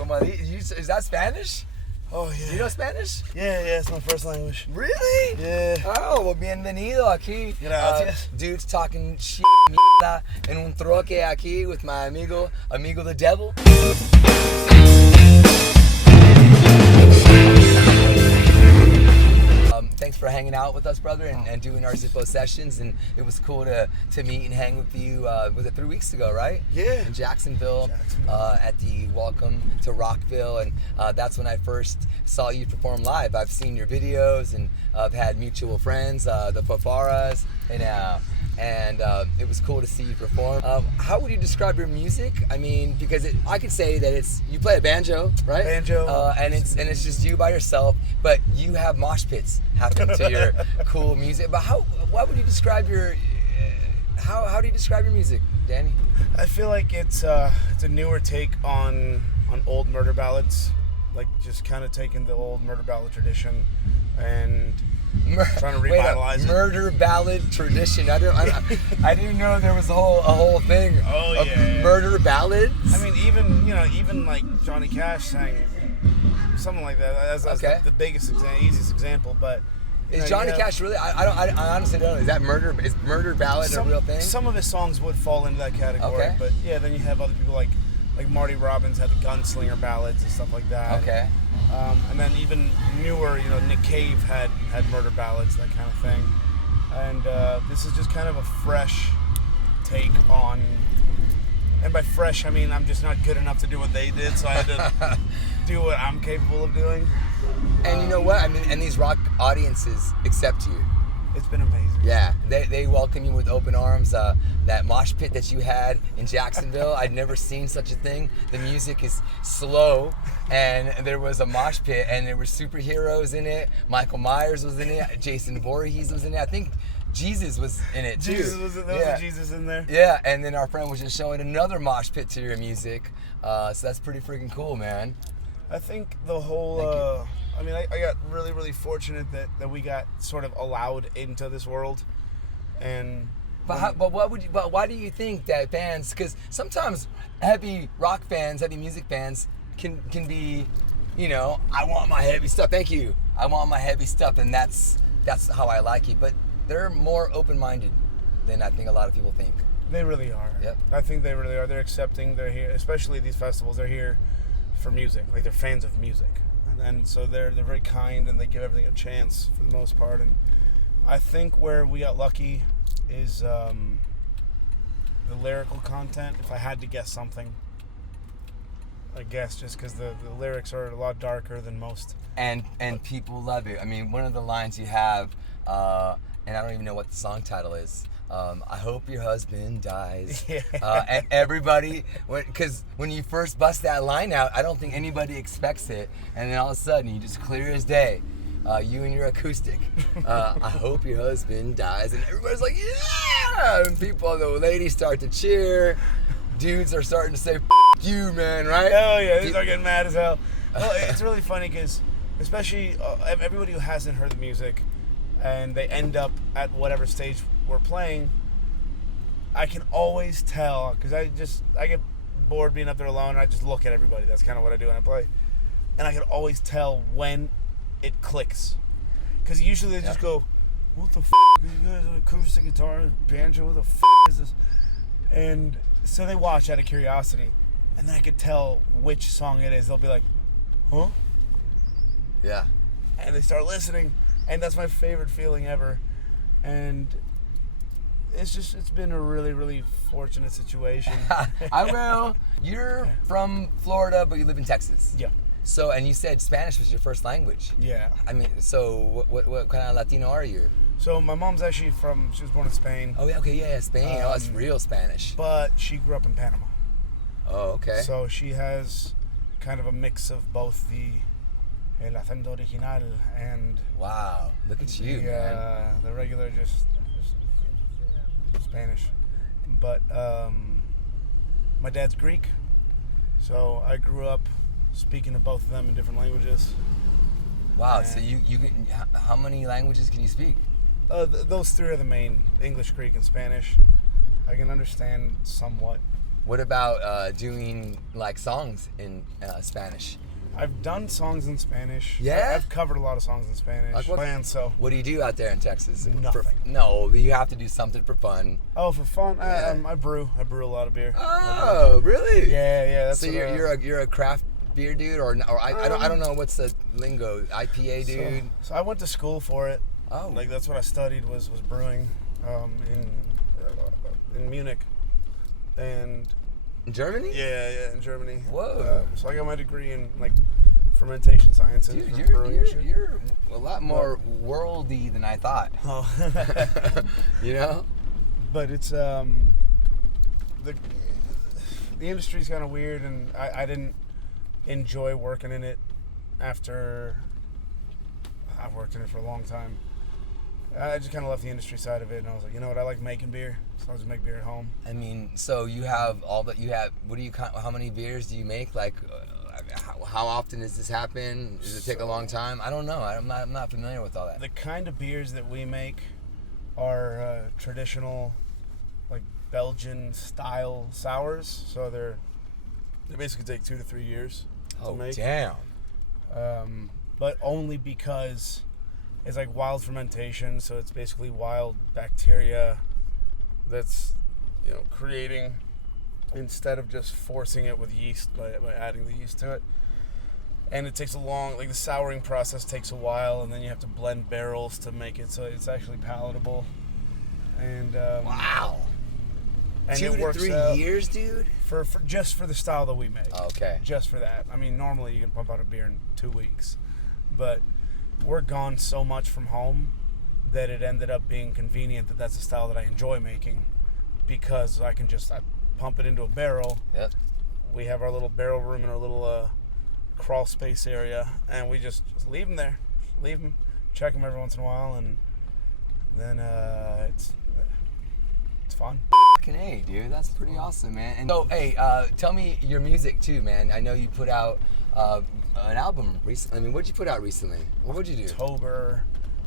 Is that Spanish? Oh, yeah. You know Spanish? Yeah, it's my first language. Really? Yeah. Oh, well, bienvenido aquí. Gracias. Dude's talking shit en un troque aquí with my amigo The Devil. Thanks for hanging out with us, brother, and doing our Zippo sessions. And it was cool to meet and hang with you. Was it 3 weeks ago, right? Yeah. In Jacksonville. At the Welcome to Rockville. And that's when I first saw you perform live. I've seen your videos, and I've had mutual friends, the Fafaras, and it was cool to see you perform. How would you describe your music? I mean, because I could say that you play a banjo, right? Banjo. And it's just you by yourself, but you have mosh pits happen to your cool music. But what would you describe how do you describe your music, Danny? I feel like it's a newer take on old murder ballads, like just kind of taking the old murder ballad tradition and trying to revitalize it. Murder ballad tradition. I didn't know there was a whole thing. Oh, yeah. Murder ballads. I mean, even like Johnny Cash sang something like that. That's the biggest easiest example. But is Johnny Cash really? I honestly don't know. Is murder ballad a real thing? Some of his songs would fall into that category. Okay. But yeah, then you have other people like Marty Robbins had the gunslinger ballads and stuff like that. Okay. And then even newer, Nick Cave had murder ballads, that kind of thing. And this is just kind of a fresh take on, and by fresh I mean I'm just not good enough to do what they did, so I had to do what I'm capable of doing. And you know what? I mean, and these rock audiences accept you. It's been amazing. Yeah, they welcome you with open arms. That mosh pit that you had in Jacksonville, I'd never seen such a thing. The music is slow, and there was a mosh pit, and there were superheroes in it. Michael Myers was in it. Jason Voorhees was in it. I think Jesus was in it too. Jesus was in there. There was a Jesus in there. Yeah, and then our friend was just showing another mosh pit to your music. So that's pretty freaking cool, man. I think the whole, I mean, I got really, really fortunate that we got sort of allowed into this world, and. But why do you think that fans? Because sometimes heavy rock fans, heavy music fans, can be, I want my heavy stuff. Thank you. I want my heavy stuff, and that's how I like it. But they're more open-minded than I think a lot of people think. They really are. Yep. I think they really are. They're accepting. They're here, especially these festivals. They're here for music. Like, they're fans of music, and so they're very kind, and they give everything a chance for the most part. And I think where we got lucky is the lyrical content. If I had to guess something, I guess just because the lyrics are a lot darker than most. And people love it. I mean, one of the lines you have, and I don't even know what the song title is. I hope your husband dies. Yeah. And everybody, because when you first bust that line out, I don't think anybody expects it. And then all of a sudden, you just clear as day. You and your acoustic. I hope your husband dies. And everybody's like, yeah! And the ladies start to cheer. Dudes are starting to say, F you, man, right? Oh, yeah, they start getting mad as hell. Well, it's really funny because, especially everybody who hasn't heard the music and they end up at whatever stage we're playing, I can always tell, because I get bored being up there alone, and I just look at everybody. That's kind of what I do when I play. And I can always tell when it clicks, because usually they just go, what the f*** are you guys, an acoustic guitar, banjo, what the f*** is this? And so they watch out of curiosity, and then I could tell which song it is. They'll be like, huh? Yeah. And they start listening, and that's my favorite feeling ever. And it's been a really, really fortunate situation. You're from Florida, but you live in Texas. Yeah. So, and you said Spanish was your first language. Yeah. I mean, so what kind of Latino are you? So my mom's actually she was born in Spain. Oh, yeah, okay, yeah, Spain. That's real Spanish. But she grew up in Panama. Oh, okay. So she has kind of a mix of both el acento original and... Wow, look at you, man. The regular just Spanish. But my dad's Greek, so I grew up speaking to both of them in different languages. Wow, and so you how many languages can you speak? Those three are the main: English, Greek, and Spanish. I can understand somewhat. What about doing like songs in Spanish? I've done songs in Spanish. Yeah? I've covered a lot of songs in Spanish. Like what? So. What do you do out there in Texas? Nothing. No, you have to do something for fun. Oh, for fun? Yeah. I brew. I brew a lot of beer. Oh, really? Yeah. That's so you're a craft beer dude, or I don't know what's the lingo, IPA dude. So I went to school for it. Oh, like that's what I studied was brewing in Munich, and in Germany? Yeah, in Germany. Whoa! So I got my degree in like fermentation sciences. Dude, you're you're a lot more worldy than I thought. Oh. You know? But it's the industry's kind of weird, and I didn't enjoy working in it after I've worked in it for a long time. I just kind of left the industry side of it, and I was like, you know what, I like making beer, so I'll just make beer at home. I mean, so you have all that you have. What do you? How many beers do you make? Like, how often does this happen? Does it take a long time? I don't know. I'm not familiar with all that. The kind of beers that we make are traditional, like Belgian style sours. So they basically take 2 to 3 years to make. Damn. But only because it's like wild fermentation, so it's basically wild bacteria that's, creating, instead of just forcing it with yeast by adding the yeast to it. And it takes the souring process takes a while, and then you have to blend barrels to make it so it's actually palatable. And wow. And 2 to 3 years, dude? For just for the style that we make. Oh, okay. Just for that. I mean, normally you can pump out a beer in 2 weeks. But we're gone so much from home that it ended up being convenient that that's the style that I enjoy making, because I pump it into a barrel. Yep. We have our little barrel room in our little crawl space area, and we just leave them there. Just leave them, check them every once in a while, and then it's fun. Fucking A, dude. That's pretty awesome, man. And so, hey, tell me your music too, man. I know you put out an album recently. I mean, what'd you put out recently? What'd you do? October.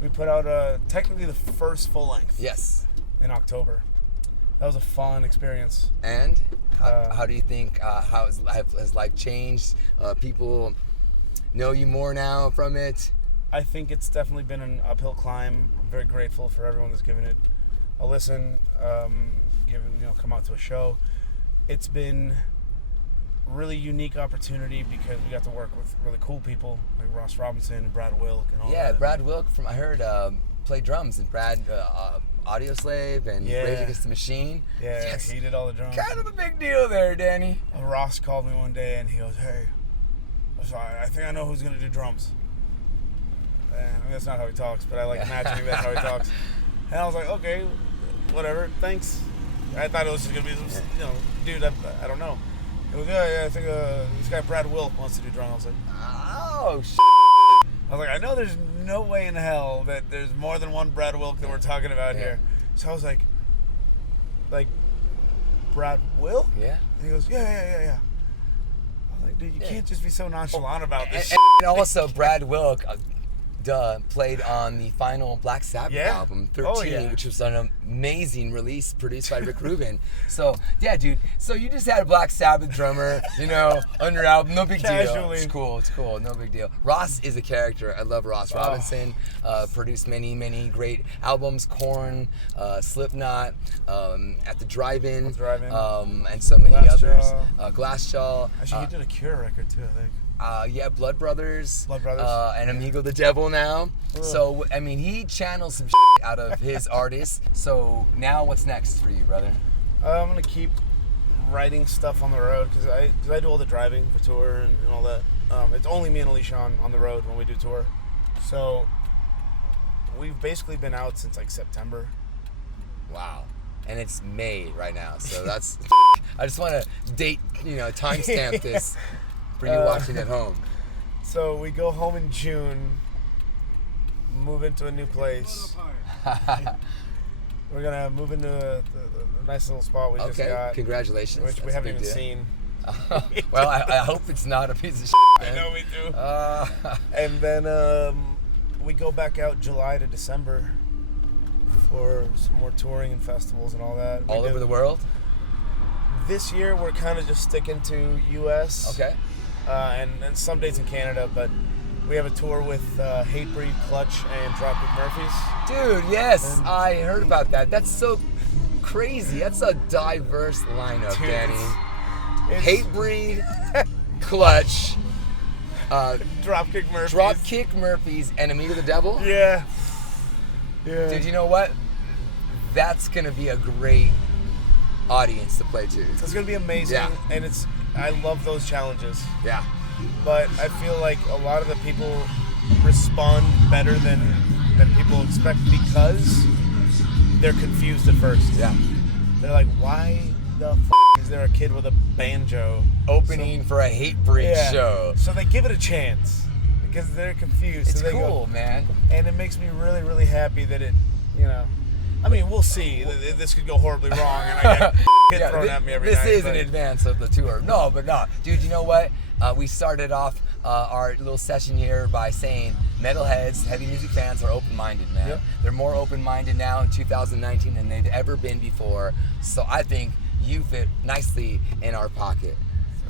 We put out technically the first full length. Yes. In October. That was a fun experience. And how do you think how has life changed? People know you more now from it. I think it's definitely been an uphill climb. I'm very grateful for everyone that's given it a listen, come out to a show. It's been a really unique opportunity because we got to work with really cool people like Ross Robinson and Brad Wilk and all that. Yeah, Brad Wilk I heard played drums, and Brad Audio Slave and Rage Against the Machine. Yeah, yes. He did all the drums. Kind of a big deal there, Danny. Ross called me one day and he goes, "Hey, I think I know who's gonna do drums." And I mean, that's not how he talks, but I like imagining that's how he talks. And I was like, okay, whatever, thanks. I thought it was just gonna be some, dude, I don't know. He goes, yeah, I think this guy Brad Wilk wants to do drums. I was like, oh, I was like, I know there's no way in hell that there's more than one Brad Wilk that we're talking about here. So I was like, Brad Wilk? Yeah. And he goes, yeah. I was like, dude, you can't just be so nonchalant about this. And also, Brad Wilk, played on the final Black Sabbath album, 13, which was an amazing release produced by Rick Rubin. So, yeah, dude. So you just had a Black Sabbath drummer, on your album. No big deal. It's cool. No big deal. Ross is a character. I love Ross Robinson. Produced many great albums. Korn, Slipknot, At the Drive-In, and so many others. Glassjaw. Actually, he did a Cure record too, I think. Blood Brothers. And Amigo the Devil now. Ugh. So, I mean, he channels some out of his artists. So, now what's next for you, brother? I'm going to keep writing stuff on the road because I do all the driving for tour and all that. It's only me and Alicia on the road when we do tour. So, we've basically been out since like September. Wow. And it's May right now. So, that's... I just want to timestamp this. For you watching at home. So we go home in June, move into a new place. We're going to move into a nice little spot we just got. Okay, congratulations. Which we haven't even seen. Well, I hope it's not a piece of man. I know we do. And then we go back out July to December for some more touring and festivals and all that. All over the world? This year we're kind of just sticking to U.S. Okay. And some dates in Canada, but we have a tour with Hatebreed, Clutch, and Dropkick Murphys. Dude, yes, I heard about that. That's so crazy. That's a diverse lineup, Dude, Danny. it's Hatebreed, Clutch, Dropkick Murphys. Dropkick Murphys, and Amigo the Devil. Yeah. Yeah. Dude, you know what? That's gonna be a great audience to play to. It's gonna be amazing, Yeah. and I love those challenges. Yeah. But I feel like a lot of the people respond better than people expect because they're confused at first. Yeah. They're like, why the f*** is there a kid with a banjo Opening for a Hatebreed show. So they give it a chance because they're confused. It's so they cool, man. and it makes me really, really happy that it, I mean, we'll see. This could go horribly wrong, and I get thrown at me every night. This is in advance of the tour. No, but no. Dude, you know what? We started off our little session here by saying metalheads, heavy music fans are open-minded, man. Yep. They're more open-minded now in 2019 than they've ever been before. So I think you fit nicely in our pocket.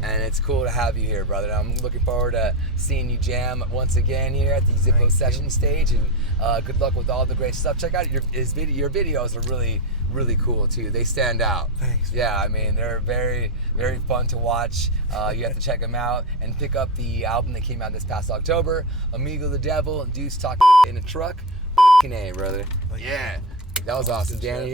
And it's cool to have you here, brother. I'm looking forward to seeing you jam once again here at the Zippo session stage. And good luck with all the great stuff. Check out your videos are really, really cool too. They stand out. Thanks. Yeah, I mean they're very, very fun to watch. You have to check them out and pick up the album that came out this past October, Amigo the Devil, Dudes Talk in a Truck. A, brother. Yeah, that was awesome, Danny.